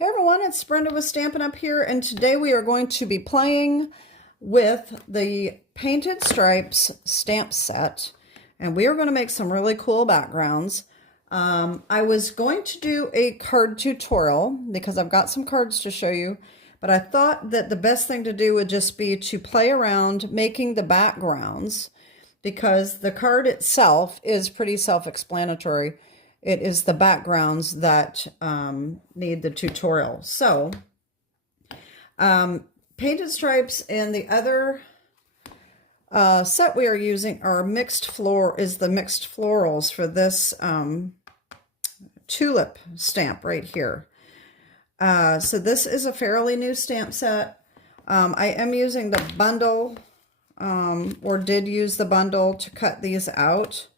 Hey everyone, it's Brenda with Stampin' Up here, and today we are going to be playing with the Painted Stripes stamp set, and we are going to make some really cool backgrounds. I was going to do a card tutorial because I've got some cards to show you, but I thought that the best thing to do would just be to play around making the backgrounds because the card itself is pretty self-explanatory. It is the backgrounds that need the tutorial. So, Painted Stripes and the other set we are using are the mixed florals for this tulip stamp right here. So this is a fairly new stamp set. I am using the bundle, or did use the bundle to cut these out.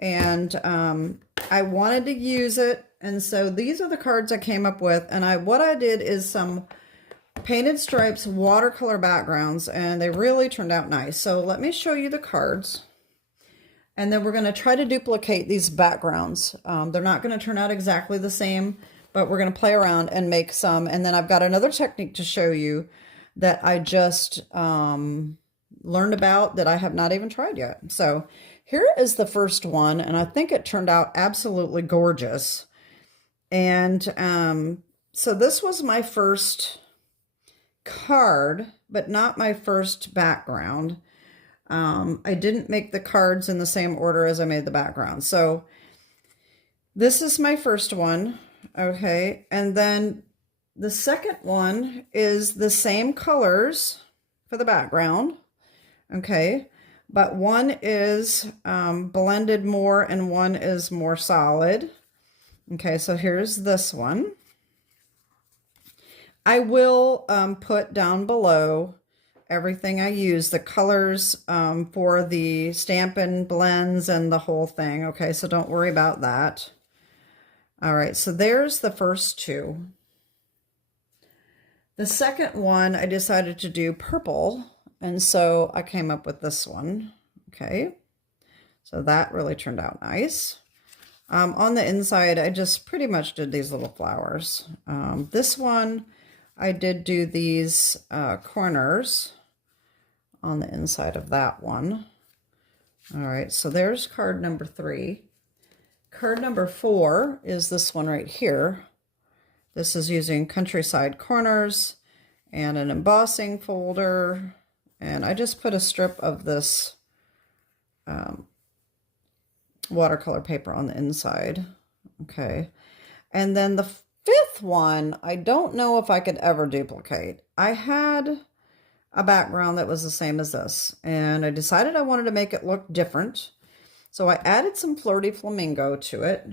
And I wanted to use it, and so these are the cards I came up with. And what I did is some Painted Stripes watercolor backgrounds, and they really turned out nice. So let me show you the cards, and then we're going to try to duplicate these backgrounds. They're not going to turn out exactly the same, but we're going to play around and make some. And then I've got another technique to show you that I just learned about that I have not even tried yet. So here is the first one, and I think it turned out absolutely gorgeous. And so this was my first card, but not my first background. I didn't make the cards in the same order as I made the background. So this is my first one, okay? And then the second one is the same colors for the background, okay? But one is blended more and one is more solid. Okay, so here's this one. I will put down below everything I use, the colors for the Stampin' blends and the whole thing. Okay, so don't worry about that. All right, so there's the first two. The second one, I decided to do purple. And so I came up with this one, okay? So that really turned out nice. On the inside, I just pretty much did these little flowers. This one, I did do these corners on the inside of that one. All right, so there's card number 3. Card number 4 is this one right here. This is using Countryside Corners and an embossing folder. And I just put a strip of this watercolor paper on the inside. Okay. And then the 5th one, I don't know if I could ever duplicate. I had a background that was the same as this, and I decided I wanted to make it look different. So I added some Flirty Flamingo to it.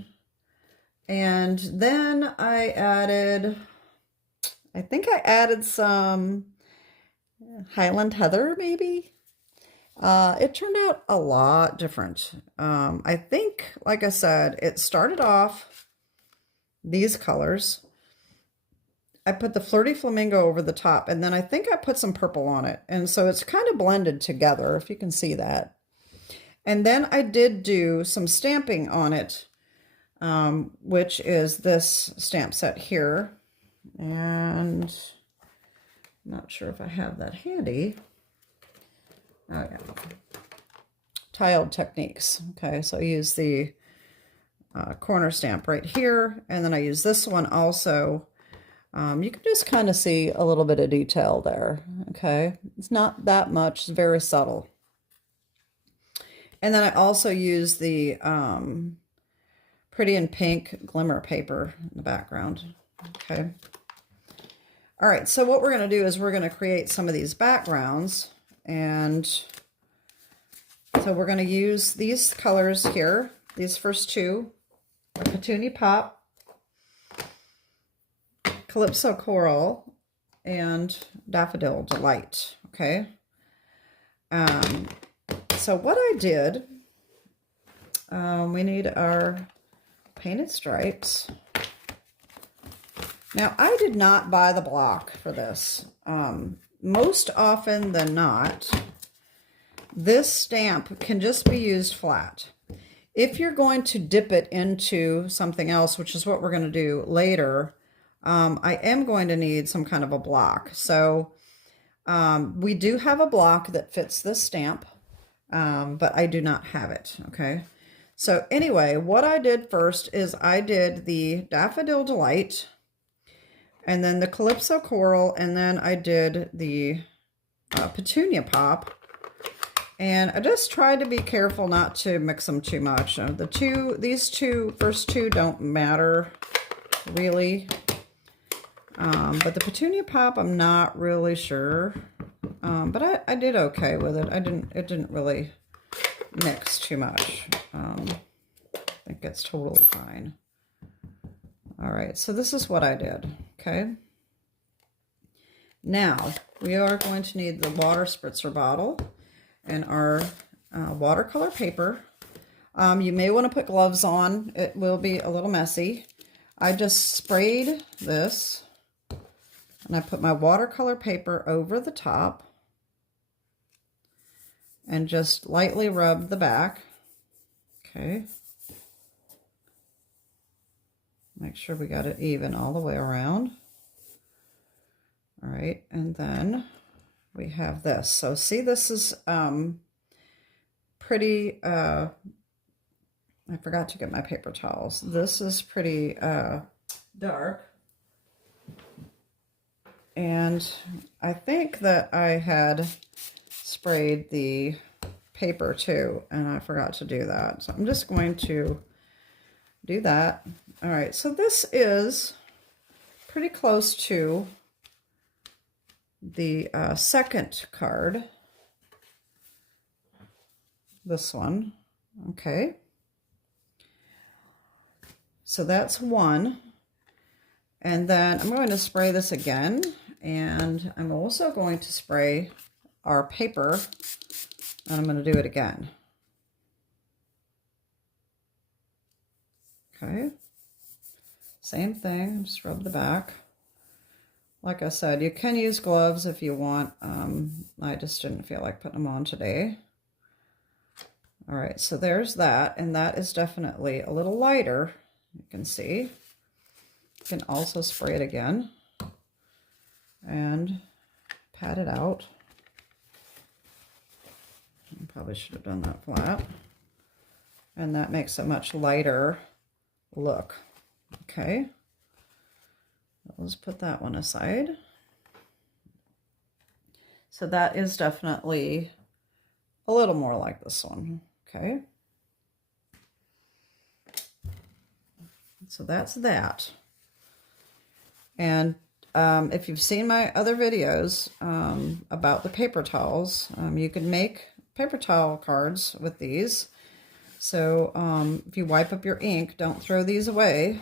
And then I think I added some Highland Heather, maybe. It turned out a lot different. I think, like I said, it started off these colors. I put the Flirty Flamingo over the top, and then I think I put some purple on it. And so it's kind of blended together, if you can see that. And then I did do some stamping on it, which is this stamp set here. And I'm not sure if I have that handy. Oh, yeah. Tiled techniques. Okay, so I use the corner stamp right here, and then I use this one also. You can just kind of see a little bit of detail there. Okay, it's not that much, it's very subtle. And then I also use the Pretty in Pink glimmer paper in the background. Okay. All right, so what we're going to do is we're going to create some of these backgrounds. And so we're going to use these colors here, these first two, Petunia Pop, Calypso Coral, and Daffodil Delight, okay? So what I did, we need our Painted Stripes. Now, I did not buy the block for this. Most often than not, this stamp can just be used flat. If you're going to dip it into something else, which is what we're going to do later, I am going to need some kind of a block. So we do have a block that fits this stamp, but I do not have it, okay? So anyway, what I did first is I did the Daffodil Delight, and then the Calypso Coral, and then I did the Petunia Pop. And I just tried to be careful not to mix them too much. These first two don't matter really. But the Petunia Pop, I'm not really sure. But I did okay with it. It didn't really mix too much. I think it's totally fine. All right, so this is what I did, okay? Now, we are going to need the water spritzer bottle and our watercolor paper. You may want to put gloves on. It will be a little messy. I just sprayed this, and I put my watercolor paper over the top and just lightly rubbed the back, okay? Make sure we got it even all the way around. All right, and then we have this. So see, this is pretty, I forgot to get my paper towels. This is pretty dark. And I think that I had sprayed the paper too, and I forgot to do that. So I'm just going to do that. All right, so this is pretty close to the second card. This one, okay. So that's one. And then I'm going to spray this again, and I'm also going to spray our paper, and I'm going to do it again. Okay. Same thing, just rub the back. Like I said, you can use gloves if you want. I just didn't feel like putting them on today. All right, so there's that, and that is definitely a little lighter, you can see. You can also spray it again and pat it out. I probably should have done that flat. And that makes a much lighter look. Okay. Let's put that one aside. So that is definitely a little more like this one. Okay. So that's that. And if you've seen my other videos about the paper towels, you can make paper towel cards with these. So if you wipe up your ink, don't throw these away.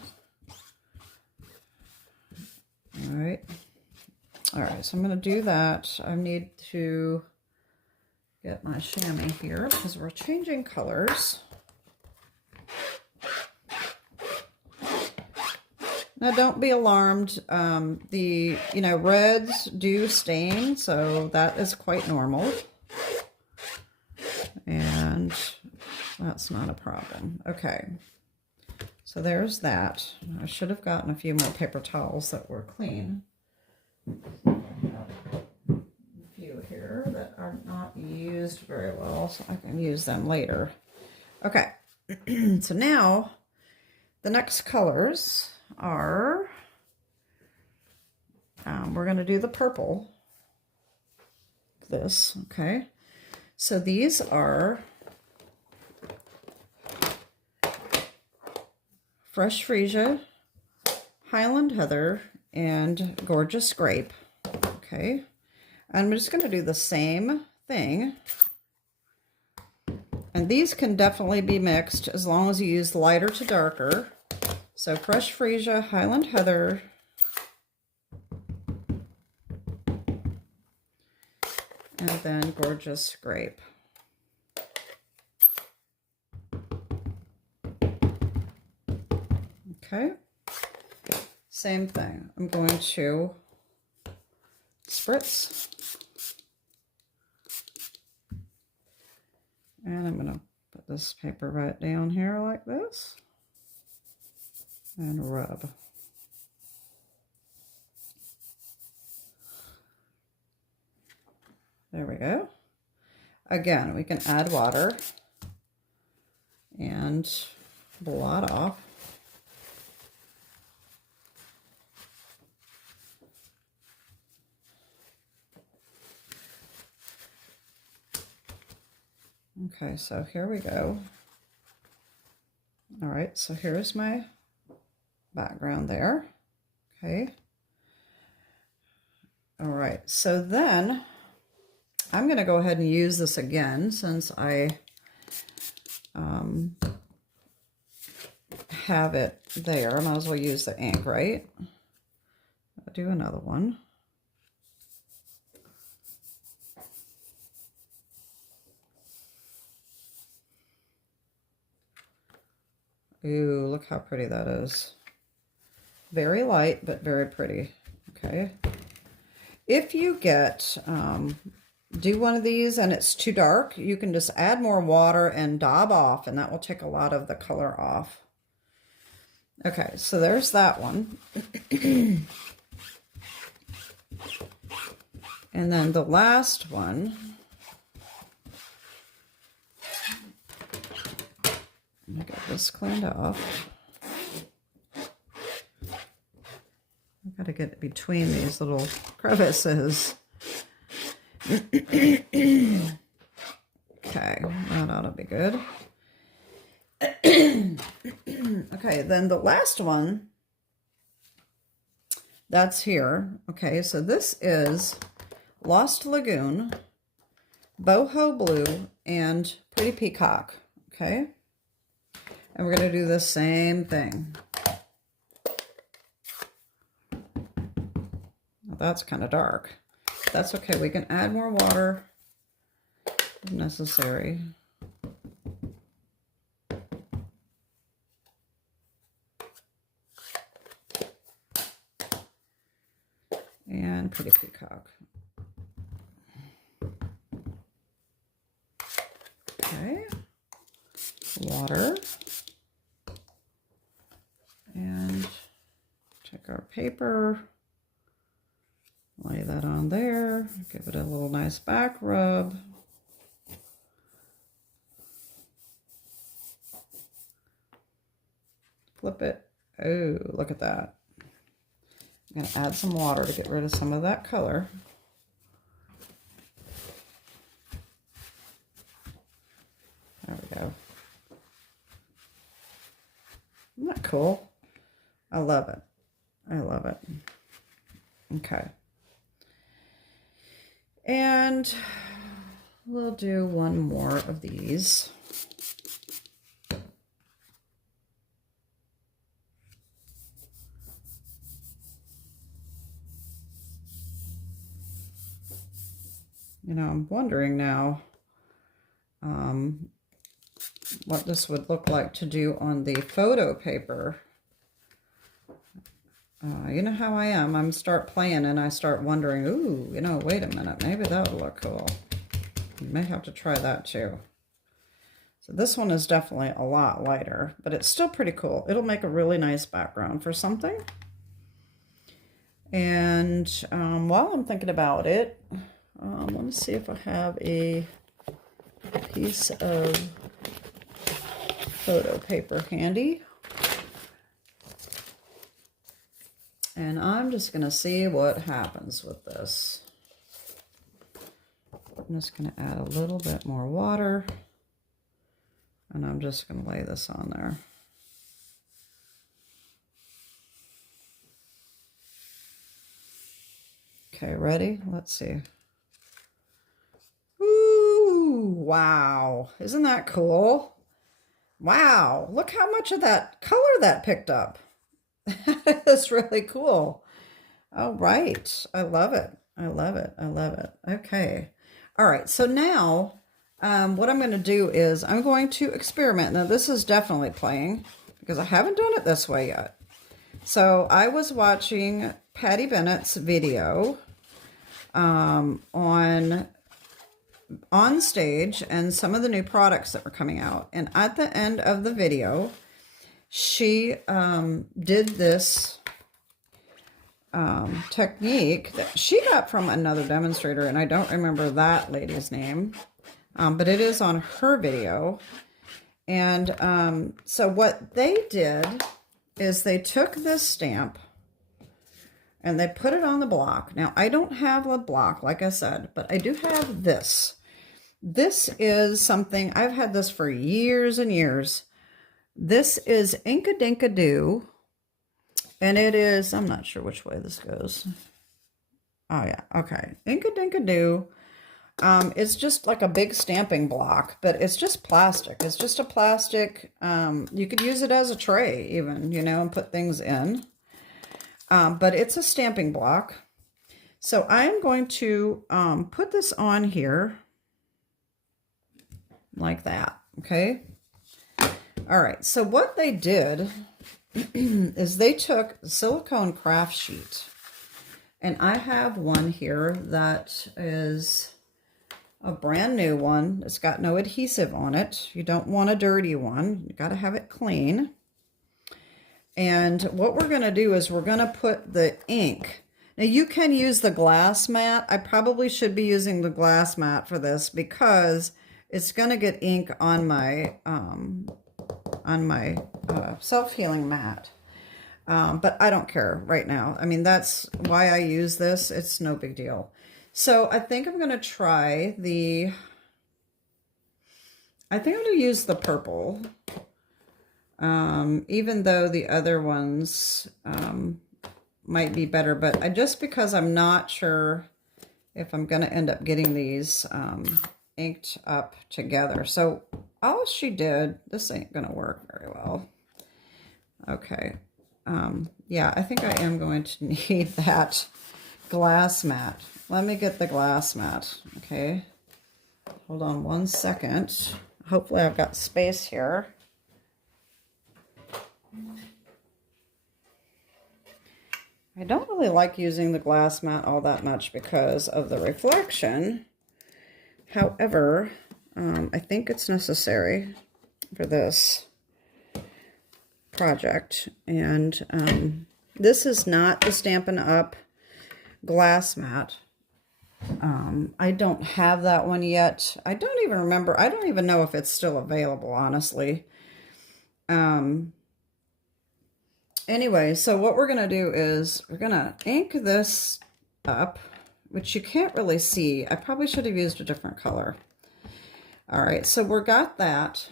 All right. All right, so I'm going to do that. I need to get my chamois here because we're changing colors. Now, don't be alarmed. The reds do stain, so that is quite normal. And that's not a problem. Okay. So there's that. I should have gotten a few more paper towels that were clean. A few here that are not used very well, so I can use them later. Okay. So now the next colors are, we're going to do the purple. This, okay. So these are Fresh Freesia, Highland Heather, and Gorgeous Grape. Okay. I'm just going to do the same thing. And these can definitely be mixed as long as you use lighter to darker. So Fresh Freesia, Highland Heather, and then Gorgeous Grape. Okay. Same thing. I'm going to spritz. And I'm going to put this paper right down here like this. And rub. There we go. Again, we can add water and blot off. Okay, so here we go. All right, so here's my background there. Okay. All right, so then I'm going to go ahead and use this again since I have it there. I might as well use the ink, right? I'll do another one. Ooh, look how pretty that is. Very light, but very pretty. Okay. If you get, do one of these and it's too dark, you can just add more water and daub off, and that will take a lot of the color off. Okay, so there's that one. And then the last one, let me get this cleaned off. I've got to get between these little crevices. Okay, that ought to be good. Okay, then the last one, that's here. Okay, so this is Lost Lagoon, Boho Blue, and Pretty Peacock. Okay, and we're going to do the same thing. That's kind of dark. That's okay. We can add more water if necessary. And Pretty Peacock. Okay. Water. And take our paper. Lay that on there, give it a little nice back rub. Flip it. Oh, look at that. I'm going to add some water to get rid of some of that color. There we go. Isn't that cool? I love it. I love it. Okay. And we'll do one more of these. You know, I'm wondering now what this would look like to do on the photo paper. You know how I am. I'm start playing and I start wondering, ooh, you know, wait a minute, maybe that would look cool. You may have to try that too. So this one is definitely a lot lighter, but it's still pretty cool. It'll make a really nice background for something. And while I'm thinking about it, let me see if I have a piece of photo paper handy. And I'm just going to see what happens with this. I'm just going to add a little bit more water. And I'm just going to lay this on there. Okay, ready? Let's see. Ooh, wow. Isn't that cool? Wow, look how much of that color that picked up. That's really cool. All right. I love it. I love it. I love it. Okay. All right. So now what I'm going to do is I'm going to experiment. Now this is definitely playing because I haven't done it this way yet. So I was watching Patty Bennett's video on stage and some of the new products that were coming out. And at the end of the video, she did this technique that she got from another demonstrator, and I don't remember that lady's name, but it is on her video. And so what they did is they took this stamp and they put it on the block. Now, I don't have a block, like I said, but I do have this. This is something, I've had this for years and years. This is Inkadinkadoo, and it is, I'm not sure which way this goes. Oh yeah, okay. Inkadinkadoo. It's just like a big stamping block, but it's just plastic. It's just a plastic, you could use it as a tray even, you know, and put things in. But it's a stamping block. So I'm going to put this on here like that, okay? All right, so what they did is they took silicone craft sheet, and I have one here that is a brand new one. It's got no adhesive on it. You don't want a dirty one. You got to have it clean. And what we're going to do is we're going to put the ink. Now you can use the glass mat. I probably should be using the glass mat for this because it's going to get ink on my self-healing mat. But I don't care right now. I mean, that's why I use this. It's no big deal. So I think I'm going to try the, I think I'm going to use the purple. Even though the other ones might be better, but just because I'm not sure if I'm going to end up getting these inked up together. So all she did, this ain't going to work very well. Okay. Yeah, I think I am going to need that glass mat. Let me get the glass mat. Okay. Hold on one second. Hopefully I've got space here. I don't really like using the glass mat all that much because of the reflection. However, I think it's necessary for this project. And this is not the Stampin' Up glass mat. I don't have that one yet. I don't even remember. I don't even know if it's still available, honestly. Anyway, so what we're going to do is we're going to ink this up, which you can't really see. I probably should have used a different color. All right, so we got that.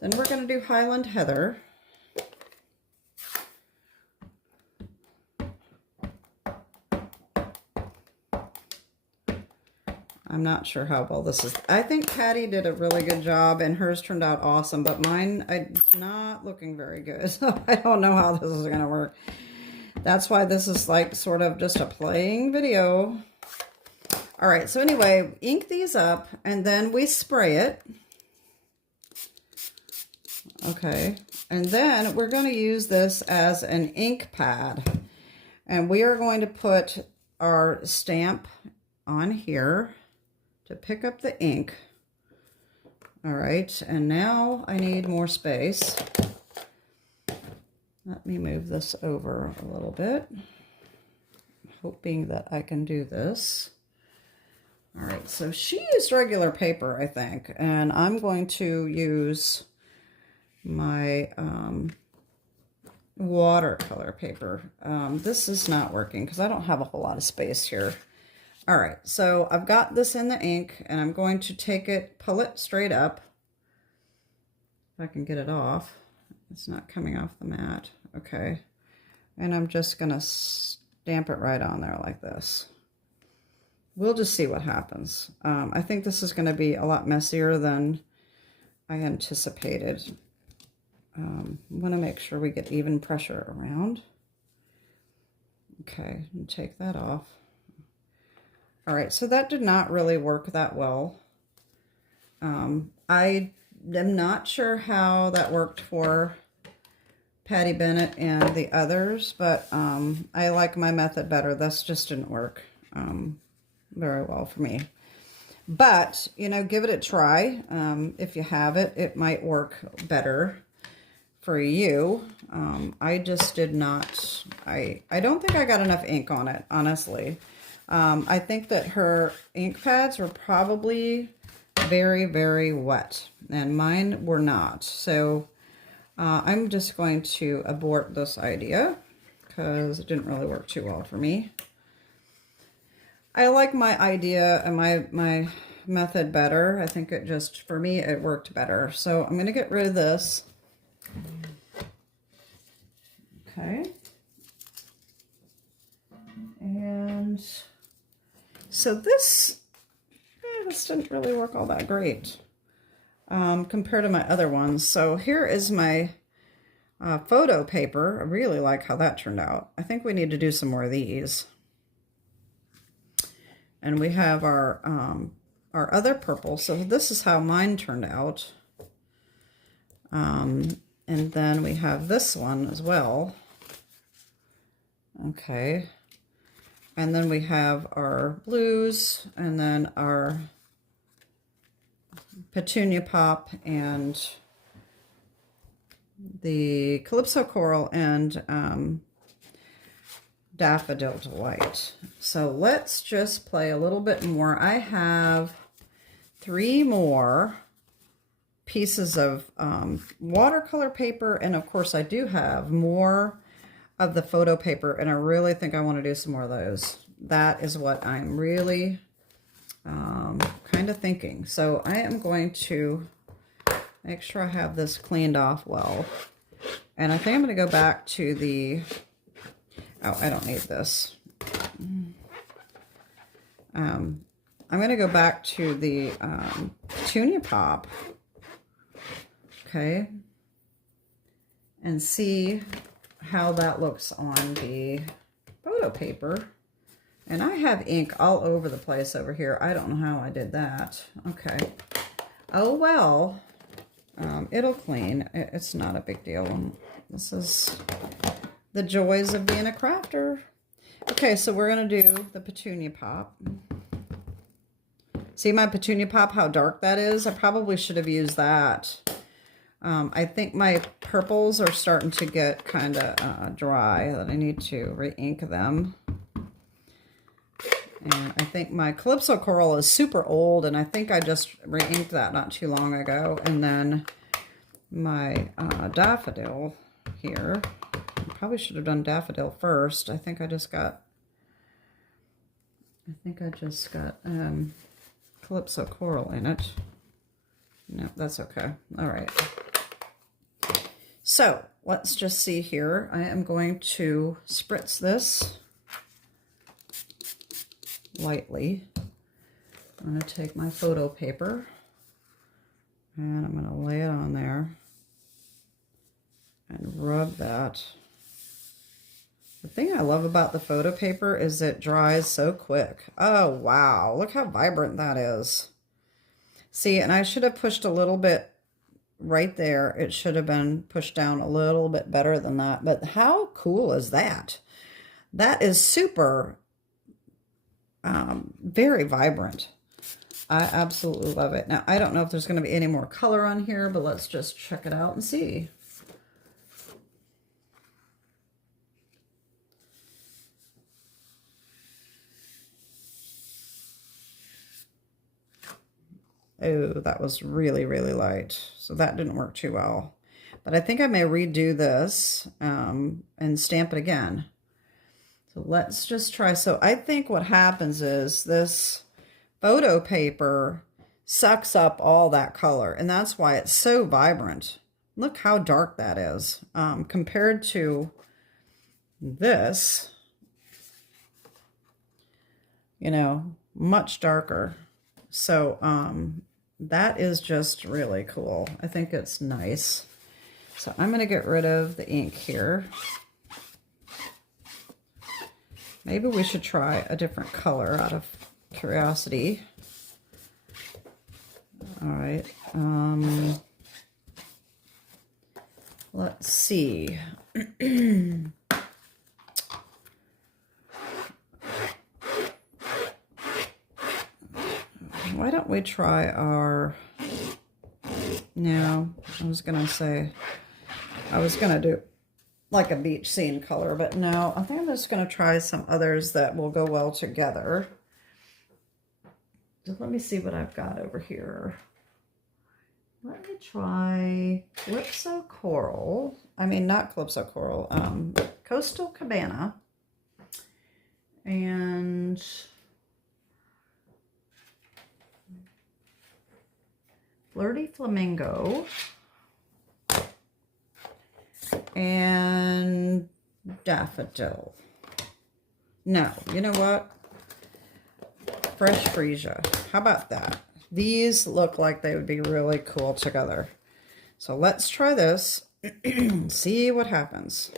Then we're going to do Highland Heather. I'm not sure how well this is. I think Patty did a really good job and hers turned out awesome, but mine, I'm not looking very good. So I don't know how this is going to work. That's why this is like sort of just a playing video. All right, so anyway, ink these up and then we spray it. Okay, and then we're going to use this as an ink pad. And we are going to put our stamp on here to pick up the ink. All right, and now I need more space. Let me move this over a little bit, hoping that I can do this. All right, so she used regular paper, I think, and I'm going to use my watercolor paper. This is not working because I don't have a whole lot of space here. All right, so I've got this in the ink and I'm going to take it, pull it straight up. If I can get it off. It's not coming off the mat. Okay. And I'm just going to stamp it right on there like this. We'll just see what happens. I think this is going to be a lot messier than I anticipated. I want to make sure we get even pressure around. Okay, and take that off. All right, so that did not really work that well. I am not sure how that worked for Patty Bennett and the others, but I like my method better. This just didn't work very well for me. But, you know, give it a try. If you have it, it might work better for you. I just did not, I don't think I got enough ink on it, honestly. I think that her ink pads were probably very, very wet, and mine were not. So I'm just going to abort this idea because it didn't really work too well for me. I like my idea and my method better. I think it just, for me, it worked better. So I'm going to get rid of this. Okay. And so this didn't really work all that great compared to my other ones. So here is my photo paper. I really like how that turned out. I think we need to do some more of these. And we have our other purple. So this is how mine turned out. And then we have this one as well. Okay. And then we have our blues, and then our Petunia Pop, and the Calypso Coral, and Daffodil Delight. So let's just play a little bit more. I have 3 more pieces of watercolor paper, and of course I do have more of the photo paper, and I really think I want to do some more of those. That is what I'm really kind of thinking. So I am going to make sure I have this cleaned off well. And I think I'm going to go back to the, oh, I don't need this. I'm going to go back to the Petunia Pop. Okay. And see how that looks on the photo paper. And I have ink all over the place over here. I don't know how I did that. Okay. Oh, well, it'll clean. It's not a big deal. This is the joys of being a crafter. Okay, so we're going to do the Petunia Pop. See my Petunia Pop, how dark that is? I probably should have used that. I think my purples are starting to get kind of dry, that I need to re-ink them. And I think my Calypso Coral is super old, and I think I just re-inked that not too long ago. And then my Daffodil here. I probably should have done Daffodil first. I think I just got Calypso Coral in it. No, that's okay. All right. So let's just see here. I am going to spritz this lightly. I'm going to take my photo paper and I'm going to lay it on there and rub that. The thing I love about the photo paper is it dries so quick. Oh, wow. Look how vibrant that is. See, and I should have pushed a little bit right there. It should have been pushed down a little bit better than that. But how cool is that? That is super, very vibrant. I absolutely love it. Now, I don't know if there's going to be any more color on here, but let's just check it out and see. Oh, that was really, really light. So that didn't work too well. But I think I may redo this and stamp it again. So let's just try. So I think what happens is this photo paper sucks up all that color. And that's why it's so vibrant. Look how dark that is compared to this. You know, much darker. So, that is just really cool. I think it's nice. So I'm going to get rid of the ink here. Maybe we should try a different color out of curiosity. All right. Let's see. Why don't we try our, no, I was going to say, I was going to do like a beach scene color, but no, I think I'm just going to try some others that will go well together. So let me see what I've got over here. Let me try Calypso Coral. I mean, not Calypso Coral, Coastal Cabana. And Flirty Flamingo. And Daffodil. No, you know what? Fresh Freesia. How about that? These look like they would be really cool together. So let's try this. See what happens.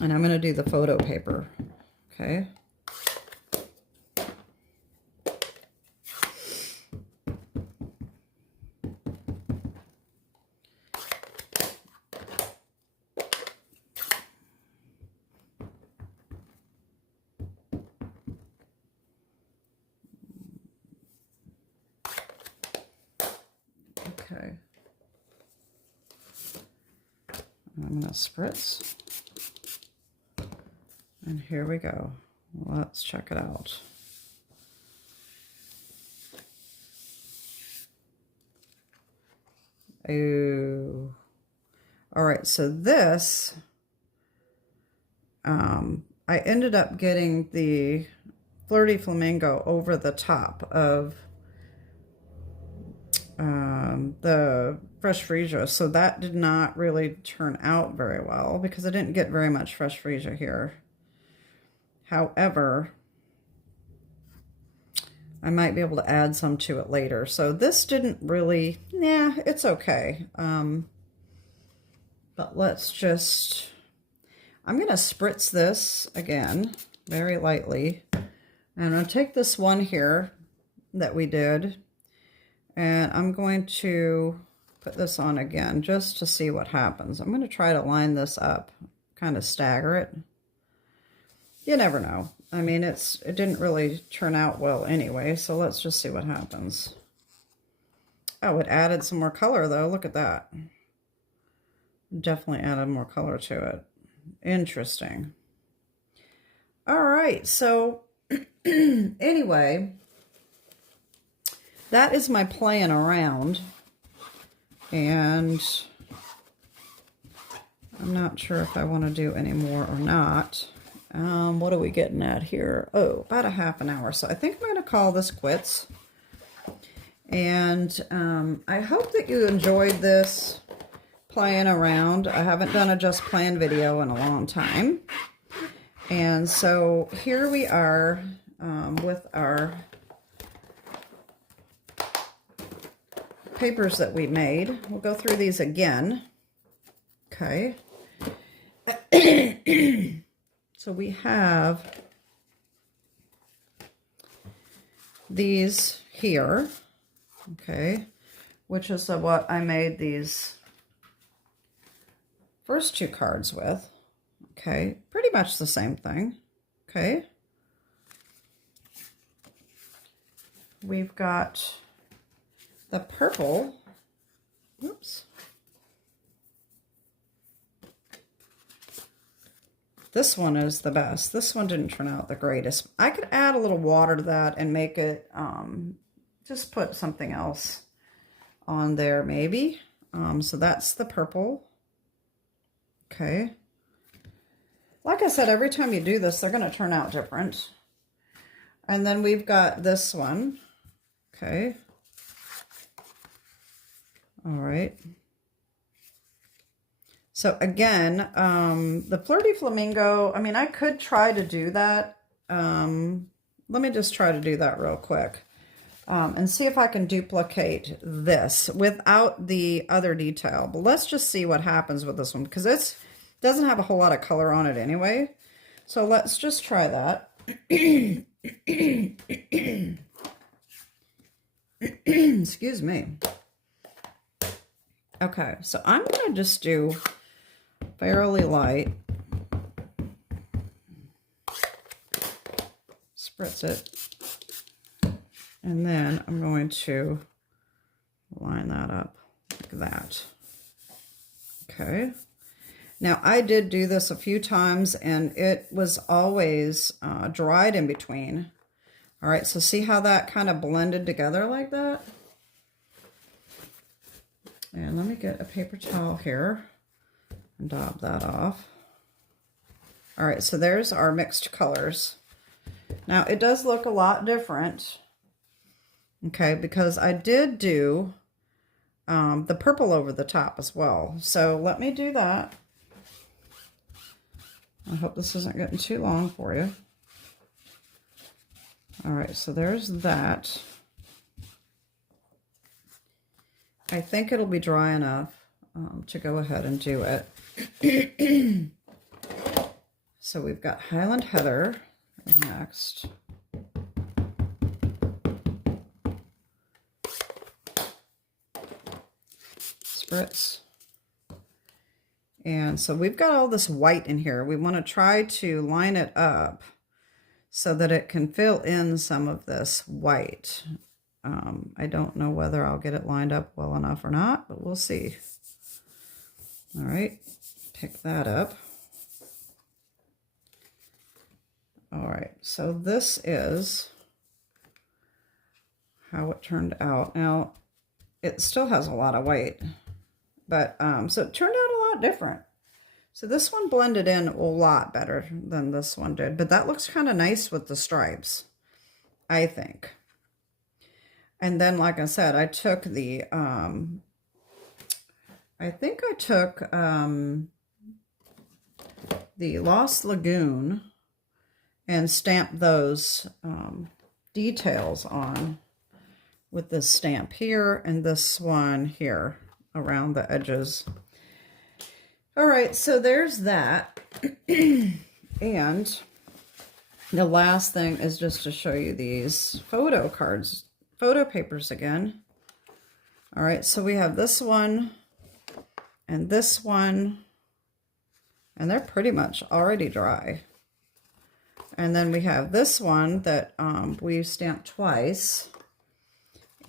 And I'm going to do the photo paper. Okay. Okay. I'm going to spritz. And here we go. Let's check it out. Ooh. All right, so this, I ended up getting the Flirty Flamingo over the top of the Fresh Freesia, so that did not really turn out very well because I didn't get very much Fresh Freesia here. However, I might be able to add some to it later. So this didn't really, nah, it's okay. But let's just, I'm going to spritz this again, very lightly. And I'm going to take this one here that we did, and I'm going to put this on again just to see what happens. I'm going to try to line this up, kind of stagger it. You never know. I mean, it didn't really turn out well anyway, so let's just see what happens. Oh, it added some more color, though. Look at that. Definitely added more color to it. Interesting. All right, so anyway, that is my playing around, and I'm not sure if I want to do any more or not. What are we getting at here? Oh, about a half an hour. So I think I'm going to call this quits. And I hope that you enjoyed this playing around. I haven't done a just playing video in a long time. And so here we are with our papers that we made. We'll go through these again. Okay. So we have these here, okay, which is what I made these first two cards with, okay, pretty much the same thing, okay. We've got the purple, oops. This one is the best. This one didn't turn out the greatest. I could add a little water to that and make it, just put something else on there maybe. So that's the purple. Okay. Like I said, every time you do this, they're going to turn out different. And then we've got this one. Okay. All right. So again, the Flirty Flamingo, I mean, I could try to do that. Let me just try to do that real quick and see if I can duplicate this without the other detail. But let's just see what happens with this one because it doesn't have a whole lot of color on it anyway. So let's just try that. Excuse me. Okay, so I'm going to just do fairly light. Spritz it. And then I'm going to line that up like that. Okay. Now, I did do this a few times, and it was always dried in between. All right, so see how that kind of blended together like that? And let me get a paper towel here and dab that off. All right, so there's our mixed colors. Now, it does look a lot different, okay, because I did do the purple over the top as well. So let me do that. I hope this isn't getting too long for you. All right, so there's that. I think it'll be dry enough to go ahead and do it. So we've got Highland Heather next. Spritz. And so we've got all this white in here. We want to try to line it up so that it can fill in some of this white. I don't know whether I'll get it lined up well enough or not, but we'll see. All right, pick that up. All right, so this is how it turned out. Now, it still has a lot of white, but so it turned out a lot different. So this one blended in a lot better than this one did, but that looks kind of nice with the stripes, I think. And then, like I said, I took the, I think I took the Lost Lagoon and stamped those details on with this stamp here and this one here around the edges. All right, so there's that. And the last thing is just to show you these photo cards, photo papers again. All right, so we have this one and this one, and they're pretty much already dry. And then we have this one that we stamped twice,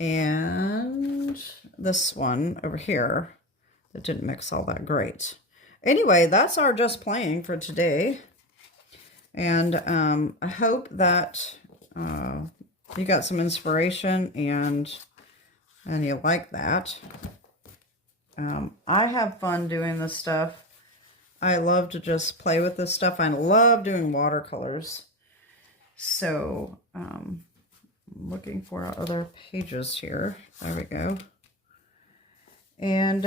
and this one over here that didn't mix all that great. Anyway, that's our just playing for today. And I hope that you got some inspiration and you like that. I have fun doing this stuff. I love to just play with this stuff. I love doing watercolors. So I'm looking for our other pages here. There we go. And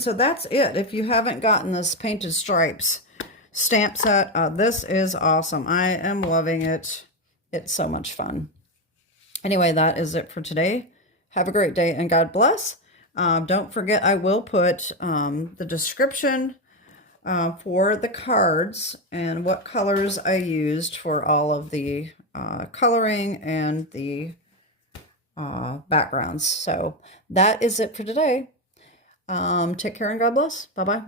so that's it. If you haven't gotten this Painted Stripes stamp set, this is awesome. I am loving it. It's so much fun. Anyway, that is it for today. Have a great day and God bless. Don't forget, I will put the description for the cards and what colors I used for all of the coloring and the backgrounds. So that is it for today. Take care and God bless. Bye-bye.